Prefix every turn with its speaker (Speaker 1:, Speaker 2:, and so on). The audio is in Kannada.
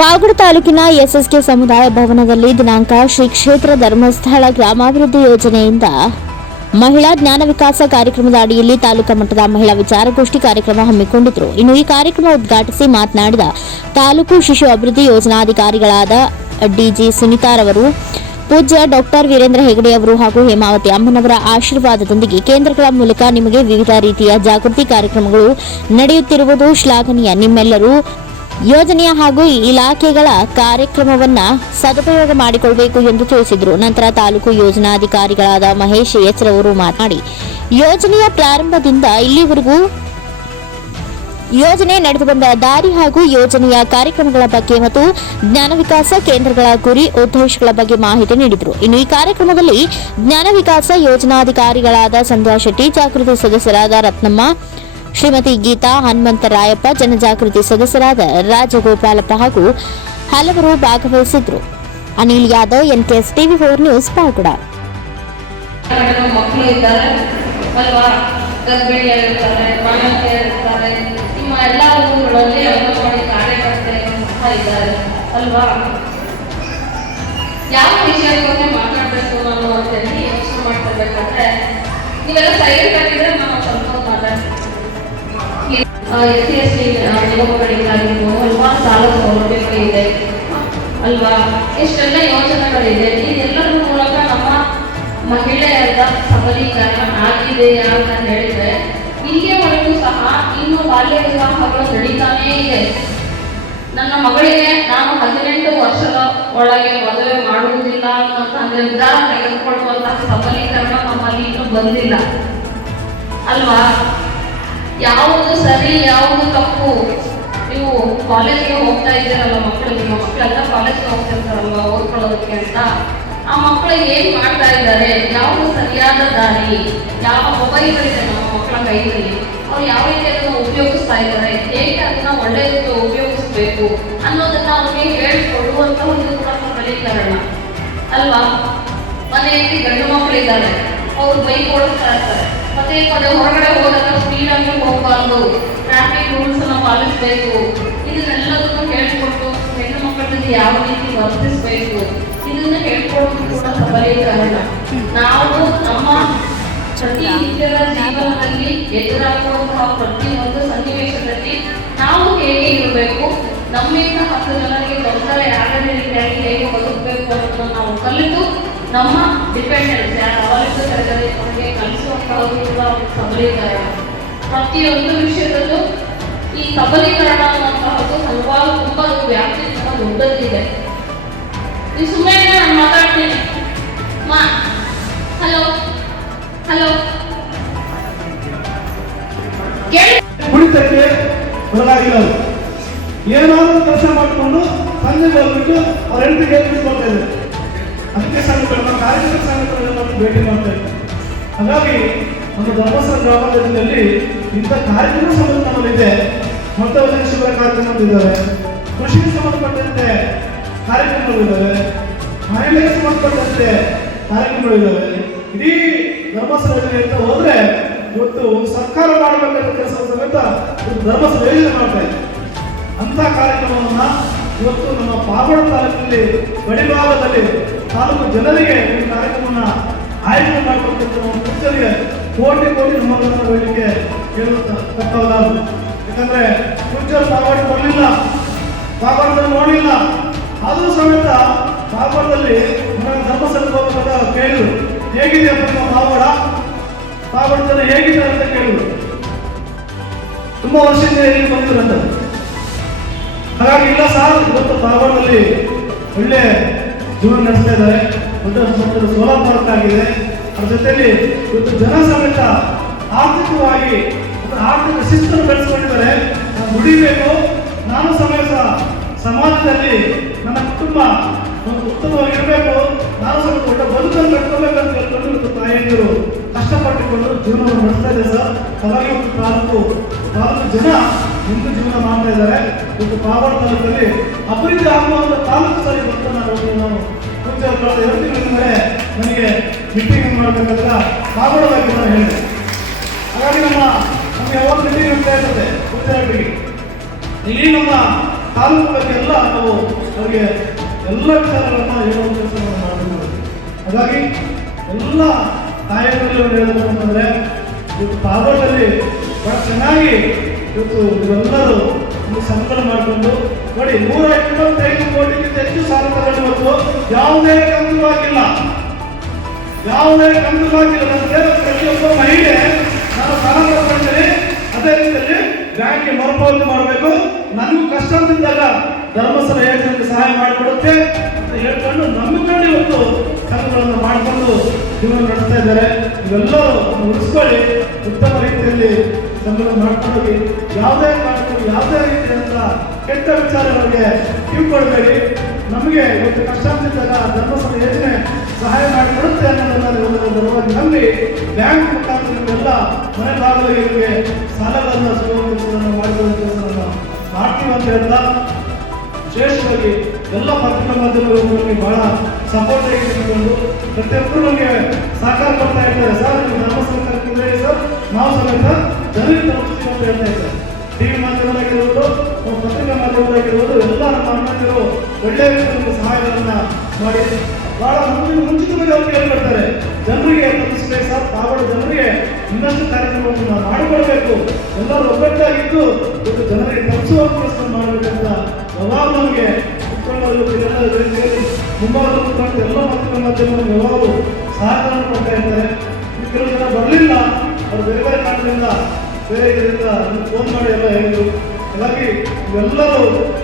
Speaker 1: ಪಾವಗಡ ತಾಲೂಕಿನ ಎಸ್ಎಸ್ಕೆ ಸಮುದಾಯ ಭವನದಲ್ಲಿ ದಿನಾಂಕ ಶ್ರೀ ಕ್ಷೇತ್ರ ಧರ್ಮಸ್ಥಳ ಗ್ರಾಮಾಭಿವೃದ್ಧಿ ಯೋಜನೆಯಿಂದ ಮಹಿಳಾ ಜ್ಞಾನ ವಿಕಾಸ ಕಾರ್ಯಕ್ರಮದ ಅಡಿಯಲ್ಲಿ ತಾಲೂಕಾ ಮಟ್ಟದ ಮಹಿಳಾ ವಿಚಾರಗೋಷ್ಠಿ ಕಾರ್ಯಕ್ರಮ ಹಮ್ಮಿಕೊಂಡಿದ್ದರು ಇನ್ನು ಈ ಕಾರ್ಯಕ್ರಮ ಉದ್ಘಾಟಿಸಿ ಮಾತನಾಡಿದ ತಾಲೂಕು ಶಿಶು ಅಭಿವೃದ್ಧಿ ಯೋಜನಾಧಿಕಾರಿಗಳಾದ ಡಿಜಿ ಸುನೀತಾರವರು, ಪೂಜ್ಯ ಡಾಕ್ಟರ್ ವೀರೇಂದ್ರ ಹೆಗಡೆ ಅವರು ಹಾಗೂ ಹೇಮಾವತಿ ಅಮ್ಮನವರ ಆಶೀರ್ವಾದದೊಂದಿಗೆ ಕೇಂದ್ರಗಳ ಮೂಲಕ ನಿಮಗೆ ವಿವಿಧ ರೀತಿಯ ಜಾಗೃತಿ ಕಾರ್ಯಕ್ರಮಗಳು ನಡೆಯುತ್ತಿರುವುದು ಶ್ಲಾಘನೀಯ. ನಿಮ್ಮೆಲ್ಲರೂ ಯೋಜನೆಯ ಹಾಗೂ ಇಲಾಖೆಗಳ ಕಾರ್ಯಕ್ರಮವನ್ನ ಸದುಪಯೋಗ ಮಾಡಿಕೊಳ್ಳಬೇಕು ಎಂದು ತಿಳಿಸಿದರು. ನಂತರ ತಾಲೂಕು ಯೋಜನಾಧಿಕಾರಿಗಳಾದ ಮಹೇಶ್ ಎಚ್ ಅವರು ಮಾತನಾಡಿ, ಯೋಜನೆಯ ಪ್ರಾರಂಭದಿಂದ ಇಲ್ಲಿವರೆಗೂ ಯೋಜನೆ ನಡೆದು ಬಂದ ದಾರಿ ಹಾಗೂ ಯೋಜನೆಯ ಕಾರ್ಯಕ್ರಮಗಳ ಬಗ್ಗೆ ಮತ್ತು ಜ್ಞಾನ ವಿಕಾಸ ಕೇಂದ್ರಗಳ ಗುರಿ ಉದ್ದೇಶಗಳ ಬಗ್ಗೆ ಮಾಹಿತಿ ನೀಡಿದರು. ಇನ್ನು ಈ ಕಾರ್ಯಕ್ರಮದಲ್ಲಿ ಜ್ಞಾನ ವಿಕಾಸ ಯೋಜನಾಧಿಕಾರಿಗಳಾದ ಸಂಧ್ಯಾ ಶೆಟ್ಟಿ, ಜಾಗೃತಿ ಸದಸ್ಯರಾದ ರತ್ನಮ್ಮ ಶ್ರೀಮತಿ ಗೀತಾ ಹನುಮಂತರಾಯಪ್ಪ ಜನಜಾಗೃತಿ ಸದಸ್ಯರಾದ ರಾಜಗೋಪಾಲಪ್ಪ ಹಾಗೂ ಹಲವರು ಭಾಗವಹಿಸಿದ್ರು. Anil Yadav, NKS TV four news Pavagada
Speaker 2: ಮಕ್ಕಳು ಇದ್ದಾರೆ. ಅಲ್ವಾ? ಯಾವ ವಿಷಯದ ಮಾತಾಡಬೇಕು ಯೋಚನೆ ಮಾಡ್ಕೋಬೇಕಾದ್ರೆ, ನೀವೆಲ್ಲ ಸೈಲೆಂಟ್ ಆಗಿದ್ರೆ ನಾವು ಸ್ವಲ್ಪ ಹೊತ್ತು ಮಾತಾಡ್ತೀನಿ ಎಸ್ ಸಿ ಎಸ್ ಟಿ ನಿಯಮಗಳಿಗಾಗಿರ್ಬೋದು ಹಲವಾರು ಸಾಲ ಸೌಲಭ್ಯಗಳಿದೆ. ಅಲ್ವಾ? ಎಷ್ಟೆಲ್ಲ ಯೋಜನೆಗಳಿದೆ? ಇದೆಲ್ಲರ ಮೂಲಕ ನಮ್ಮ ಮಹಿಳೆಯರ ಸಬಲೀಕರಣ ಆಗಿದೆ ಅಂತ ಹೇಳಿದ್ರೆ, ಇಲ್ಲಿಯವರೆಗೂ ಸಹ ಇನ್ನು ಬಾಲ್ಯ ವಿವಾಹಗಳು ನಡೀತಾನೇ ಇದೆ. ನನ್ನ ಮಗಳಿಗೆ ನಾನು ಹದಿನೆಂಟು ವರ್ಷದ ಒಳಗೆ ಮದುವೆ ಮಾಡುವುದಿಲ್ಲ ಅನ್ನುವಂಥ ನಿರ್ಧಾರ ತೆಗೆದುಕೊಳ್ಳುವಂತಹ ಸಬಲೀಕರಣ ನಮ್ಮಲ್ಲಿ ಇನ್ನೂ ಬಂದಿಲ್ಲ. ಅಲ್ವಾ? ಯಾವುದು ಸರಿ, ಯಾವುದು ತಪ್ಪು? ನೀವು ಕಾಲೇಜ್ಗೆ ಹೋಗ್ತಾ ಇದ್ದೀರಲ್ಲ ಮಕ್ಕಳು ನಿಮ್ಮ ಮಕ್ಕಳೆಲ್ಲ ಕಾಲೇಜ್ಗೆ ಹೋಗ್ತಿರ್ತಾರಲ್ಲ ಓದ್ಕೊಳ್ಳೋದಕ್ಕೆ ಅಂತ? ಆ ಮಕ್ಕಳು ಏನು ಮಾಡ್ತಾ ಇದ್ದಾರೆ? ಯಾವುದು ಸರಿಯಾದ ದಾರಿ? ಯಾವ ಮೊಬೈಲ್ಗಳಿದೆ ನಮ್ಮ ಮಕ್ಕಳ ಕೈಯಲ್ಲಿ? ಅವ್ರು ಯಾವ ರೀತಿ ಅದನ್ನು ಉಪಯೋಗಿಸ್ತಾ ಇದ್ದಾರೆ? ಹೇಗೆ ಅದನ್ನ ರೀತಿ ಉಪಯೋಗಿಸ್ಬೇಕು ಅನ್ನೋದನ್ನ ಅವ್ರಿಗೆ ಹೇಳಿಕೊಡುವಂತ ಒಂದು ಕೂಡ ಸಬಲೀಕರಣ ಅಲ್ವಾ? ಮನೆಯಲ್ಲಿ ಗಂಡು ಮಕ್ಕಳಿದ್ದಾರೆ ಅವ್ರು ಬೈಕ್ ಓಡಿಸ್ತಾ ಇರ್ತಾರೆ. ಮತ್ತೆ ಕಡೆ ಹೊರಗಡೆ ಹೋದಾಗ ಸ್ಪೀಡ್ ಆಗಿ ಹೋಗಬಾರ್ದು. ಟ್ರಾಫಿಕ್ ರೂಲ್ಸ್ ಅನ್ನ ಪಾಲಿಸಬೇಕು. ಇದನ್ನೆಲ್ಲದನ್ನು ಹೇಳ್ಕೊಟ್ಟು ಹೆಣ್ಣು ಮಕ್ಕಳಿಗೆ ಯಾವ ರೀತಿ ವರ್ತಿಸಬೇಕು? ಇದನ್ನ ಹೇಳ್ಕೊಡೋದು ಕೂಡ ಸಬಲೀಕರಣ ನಾವು ನಮ್ಮ ಪ್ರತಿನಿತ್ಯದ ಜೀವನದಲ್ಲಿ ಎದುರಾಗುವಂತಹ ಪ್ರತಿಯೊಂದು ಸನ್ನಿವೇಶದಲ್ಲಿ ನಾವು ಹೇಗೆ ಇರಬೇಕು? ನಮ್ಮಿಂದ ಹತ್ತು ಜನರಿಗೆ ತೊಂದರೆ ಆಗದ ರೀತಿಯಾಗಿ ಹೇಗೆ ಬದುಕಬೇಕು ಅನ್ನೋದನ್ನ ನಾವು ಕಲಿತು ನಮ್ಮ ಡಿಪೆಂಡೆನ್ಸ್ ಯಾರು ನಮಗೆ ಕಲಿಸುವಂತಹದ್ದು ಕೂಡ ಒಂದು ಸಬಲೀಕರಣ. ಪ್ರತಿಯೊಂದು ವಿಷಯದಲ್ಲೂ ಈ ಸಬಲೀಕರಣ ಅನ್ನುವಂತಹದ್ದು ಹಲವಾರು ತುಂಬ ವ್ಯಾಪ್ತಿ ತುಂಬ ದೊಡ್ಡದಿದೆ. ಈ ಸುಮ್ಮನೆ ನಾನು ಮಾತಾಡ್ತೀನಿ. ಮಾ ಹಲೋ ಹಲೋ.
Speaker 3: ಕುಡಿತಕ್ಕೆ ಏನಾದರೂ ಕೆಲಸ ಮಾಡಿಕೊಂಡು ಸಂಜೆ ಹೋಗ್ಬಿಟ್ಟು ಅವ್ರ ಹೆಂಡತಿಗೆ ಹೇಳ್ಬಿಟ್ಟು ಇದ್ದಾರೆ. ಅದಕ್ಕೆ ಸಂಘಟನೆ ಕಾರ್ಯಕರ್ತ ಸಂಘಟನೆಗಳನ್ನು ಭೇಟಿ ಮಾಡ್ತಾ ಇದ್ದಾರೆ ಹಾಗಾಗಿ ನಮ್ಮ ಧರ್ಮಸ್ಥಳ ಗ್ರಾಮದಲ್ಲಿ ಇಂಥ ಕಾರ್ಯಕ್ರಮ ಸಂಬಂಧ ನಮ್ಮಲ್ಲಿದೆ ಮತವಚನ ಶಿಬಿರ ಕಾರ್ಯಕ್ರಮಗಳಿದ್ದಾವೆ ಕೃಷಿಗೆ ಸಂಬಂಧಪಟ್ಟಂತೆ ಕಾರ್ಯಕ್ರಮಗಳಿದ್ದಾವೆ ಮಹಿಳೆಗೆ ಸಂಬಂಧಪಟ್ಟಂತೆ ಕಾರ್ಯಕ್ರಮಗಳಿದ್ದಾವೆ ಇಡೀ ಧರ್ಮಸ್ಥಳ ಅಂತ ಹೋದ್ರೆ ಇವತ್ತು ಸರ್ಕಾರ ಮಾಡಬೇಕಾದ ಕೆಲಸ ಸಮೇತ ಧರ್ಮಸ್ಥಳ ಮಾಡ್ತಾ ಇದೆ ಅಂತ ಕಾರ್ಯಕ್ರಮವನ್ನ ಇವತ್ತು ನಮ್ಮ ಪಾವಡ ತಾಲೂಕಿನಲ್ಲಿ ಗಡಿಭಾಗದಲ್ಲಿ ತಾಲೂಕು ಜನರಿಗೆ ಈ ಕಾರ್ಯಕ್ರಮವನ್ನು ಆಯೋಜನೆ ಪುರುಷರಿಗೆ ಕೋಟಿ ಕೋಟಿ ನಮ್ಮನ್ನು ಹೇಳಲಿಕ್ಕೆ ಹೇಳುತ್ತಕ್ಕವಲ್ಲ ಯಾಕಂದ್ರೆ ಫ್ಯೂಚರ್ ಪಾವಡ ಬರಲಿಲ್ಲ ಪಾವಡದಲ್ಲಿ ನೋಡಲಿಲ್ಲ. ಆದರೂ ಸಮೇತ ಪಾವಡದಲ್ಲಿ ಧರ್ಮ ಸಂಘದ ಕೇಳಿದ್ರು. ಹೇಗಿದೆ ನಮ್ಮ ಪಾವಡ ಹೇಗಿದೆ ಜನ ಹೇಗಿದ್ದಾರೆ ಅಂತ ಕೇಳಿದ್ರು. ತುಂಬಾ ವರ್ಷದಿಂದ ಇಲ್ಲಿ ಬಂದಿರಂತ ಅಂತ ಹಾಗಾಗಿ ಇಲ್ಲ ಸರ್, ಇವತ್ತು ಧಾರವಾಡದಲ್ಲಿ ಒಳ್ಳೆ ಜೀವನ ನಡೆಸ್ತಾ ಇದ್ದಾರೆ. ಮಟ್ಟದ ಸೋಲಾರ್ ಪಾರ್ಕ್ ಆಗಿದೆ. ಅದ್ರ ಜೊತೆಯಲ್ಲಿ ಇವತ್ತು ಜನ ಸಮೇತ ಆರ್ಥಿಕವಾಗಿ ಆರ್ಥಿಕ ಶಿಸ್ತನ್ನು ಬೆಳೆಸ್ಕೊಂಡಿದ್ದಾರೆ. ದುಡಿಬೇಕು. ನಾನು ಸಮೇತ ಸಮಾಜದಲ್ಲಿ ನನ್ನ ಕುಟುಂಬ ಒಂದು ಉತ್ತಮವಾಗಿರಬೇಕು. ನಾನು ಸಮೇತ ದೊಡ್ಡ ಬದುಕನ್ನು ಕಟ್ಕೋಬೇಕಂತ ಹೇಳ್ಕೊಂಡು ಇವತ್ತು ತಾಯಿಯಂದಿರು ಕಷ್ಟಪಟ್ಟುಕೊಂಡು ಜೀವನವನ್ನು ನಡೆಸ್ತಾ ಇದೆ ಸರ್. ಹಾಗಾಗಿ ಇವತ್ತು ತಾಲೂಕು ತಾಲೂಕು ಜನ ಹಿಂದೂ ಜೀವನ ಮಾಡ್ತಾ ಇದ್ದಾರೆ. ಇವತ್ತು ಪಾವರ್ ತಾಲೂಕಲ್ಲಿ ಅಭಿವೃದ್ಧಿ ಆಗುವಂತ ತಾಲೂಕು ಸರಿ ಬರ್ತಾ ನಾನು ನಾನು ಮುಂಚೆ ಕಳೆದ ಎರಡು ತಿಂಗಳಿಂದಲೇ ನನಗೆ ಮೀಟಿಂಗ್ ಮಾಡಬೇಕಂತ ಪಾವಡವಾಗಿ ನಾನು ಹೇಳಿದೆ ಹಾಗಾಗಿ ನಮ್ಮ, ನಮಗೆ ಯಾವಾಗ ಮೀಟಿಂಗ್ ಅಂತ ಇರ್ತದೆ ಮುಂಚೆ ಇಲ್ಲಿ ನಮ್ಮ ತಾಲೂಕು ಬಗ್ಗೆ ಎಲ್ಲ ನಾವು ಅವರಿಗೆ ಎಲ್ಲ ವಿಚಾರಗಳನ್ನು ಹೇಳುವ ಕೆಲಸ ನಾವು ಮಾಡಬೇಕು ಹಾಗಾಗಿ ಎಲ್ಲ ನಾಯಕರಲ್ಲಿ ಹೇಳಬೇಕು ಅಂತಂದ್ರೆ ಇವತ್ತು ತಾಬೋಟಲ್ಲಿ ಬಹಳ ಚೆನ್ನಾಗಿ ಇವತ್ತು ಇವೆಲ್ಲರೂ ಒಂದು ಸಂಕಲ ಮಾಡಿಕೊಂಡು, ನೋಡಿ ನೂರ ಇಪ್ಪತ್ತೈದು ಕೋಟಿಗಿಂತ ಹೆಚ್ಚು ಸಾಲ ತಗೊಂಡು ಯಾವುದೇ ಕಂತುವಾಗಿಲ್ಲ ಯಾವುದೇ ಕಂತುವಾಗಿಲ್ಲ ನನಗೆ ಪ್ರತಿಯೊಬ್ಬ ಮಹಿಳೆ ನಾನು ಸಾಲ ತಗೊಂಡಿದ್ದೀನಿ. ಅದೇ ರೀತಿಯಲ್ಲಿ ಬ್ಯಾಂಕ್ಗೆ ಮರುಪಾವತಿ ಮಾಡಬೇಕು. ನನಗೂ ಕಷ್ಟ ಅಂತಿದ್ದಾಗ ಧರ್ಮಸ್ಥಳ ಯೋಜನೆಗೆ ಸಹಾಯ ಮಾಡಿಕೊಡುತ್ತೆ ಅಂತ ಹೇಳ್ಕೊಂಡು ನಂಬಿಕೊಂಡು ಇವತ್ತು ಸಂಘಗಳನ್ನು ಮಾಡಿಕೊಂಡು ಜೀವನ ನಡೆಸ್ತಾ ಇದ್ದಾರೆ. ಇವೆಲ್ಲರೂ ಉಳಿಸ್ಕೊಳ್ಳಿ ಉತ್ತಮ ರೀತಿಯಲ್ಲಿ ಸಂಘ ಮಾಡ್ಕೊಳ್ಳಿ ಯಾವುದೇ ಯಾವುದೇ ಅಂತ ಕೆಟ್ಟ ವಿಚಾರಗಳಿಗೆ ಕಿವಿಕೊಡಬೇಡಿ ನಮಗೆ ಇವತ್ತು ಕಷ್ಟ ಧರ್ಮಸ್ಥಳ ಯೋಜನೆ ಸಹಾಯ ಮಾಡಿಕೊಡುತ್ತೆ ಅನ್ನೋದನ್ನು ಒಂದು ನಂಬಿ ಬ್ಯಾಂಕ್ ಮುಖಾಂತರ ನಿಮಗೆಲ್ಲ ಮನೆ ಭಾಗಗಳಿಗೆ ಸಾಲಗಳನ್ನು ಸುಲಭಗೊಳಿಸುವುದನ್ನು ಮಾಡಿಕೊಳ್ಳುವ ಕೆಲಸವನ್ನು ಮಾಡ್ತೀವಿ ಅಂತ ವಿಶೇಷವಾಗಿ ಎಲ್ಲ ಪತ್ರಿಕಾ ಮಾಧ್ಯಮಗಳು ನಮಗೆ ಬಹಳ ಸಪೋರ್ಟ್ ಆಗಿ ಪ್ರತಿಯೊಬ್ಬರು ನಮಗೆ ಸಹಕಾರ ಕೊಡ್ತಾ ಇದ್ದಾರೆ. ಸಹಾಯಗಳನ್ನ ಮಾಡಿ ಬಹಳ ಮುಂಚಿನ ಮುಂಚಿತವಾಗಿ ಅವ್ರು ಹೇಳ್ಬಿಡ್ತಾರೆ ಜನರಿಗೆ ತಲುಪಿಸಬೇಕು ಸರ್ ತಾವಳ ಜನರಿಗೆ ಇನ್ನಷ್ಟು ಕಾರ್ಯಕ್ರಮವನ್ನು ನಾವು ಮಾಡಿಕೊಳ್ಬೇಕು ಎಲ್ಲರೂ ಒಗ್ಗಟ್ಟಾಗಿದ್ದು ಒಂದು ಜನರಿಗೆ ತಲುಪಿಸುವ ಕೆಲಸ ಮಾಡಬೇಕಂತ ಯಾವಾಗ ನಮಗೆ ಕುತ್ಕೊಂಡು ಎಲ್ಲ ಮಕ್ಕಳ ಮಾಧ್ಯಮಗಳು ಯಾವಾಗಲೂ ಸಹಕಾರ ಕೊಡ್ತಾ ಇರ್ತಾರೆ. ಕೆಲವು ಜನ ಬರಲಿಲ್ಲ. ಅವರು ಬೇರೆ ಬೇರೆ ಕಾರಣದಿಂದ ಬೇರೆ ಇದರಿಂದ ಫೋನ್ ಮಾಡಿ ಎಲ್ಲ ಹೇಳಿದ್ರು. ಹಾಗಾಗಿ ಇವೆಲ್ಲರೂ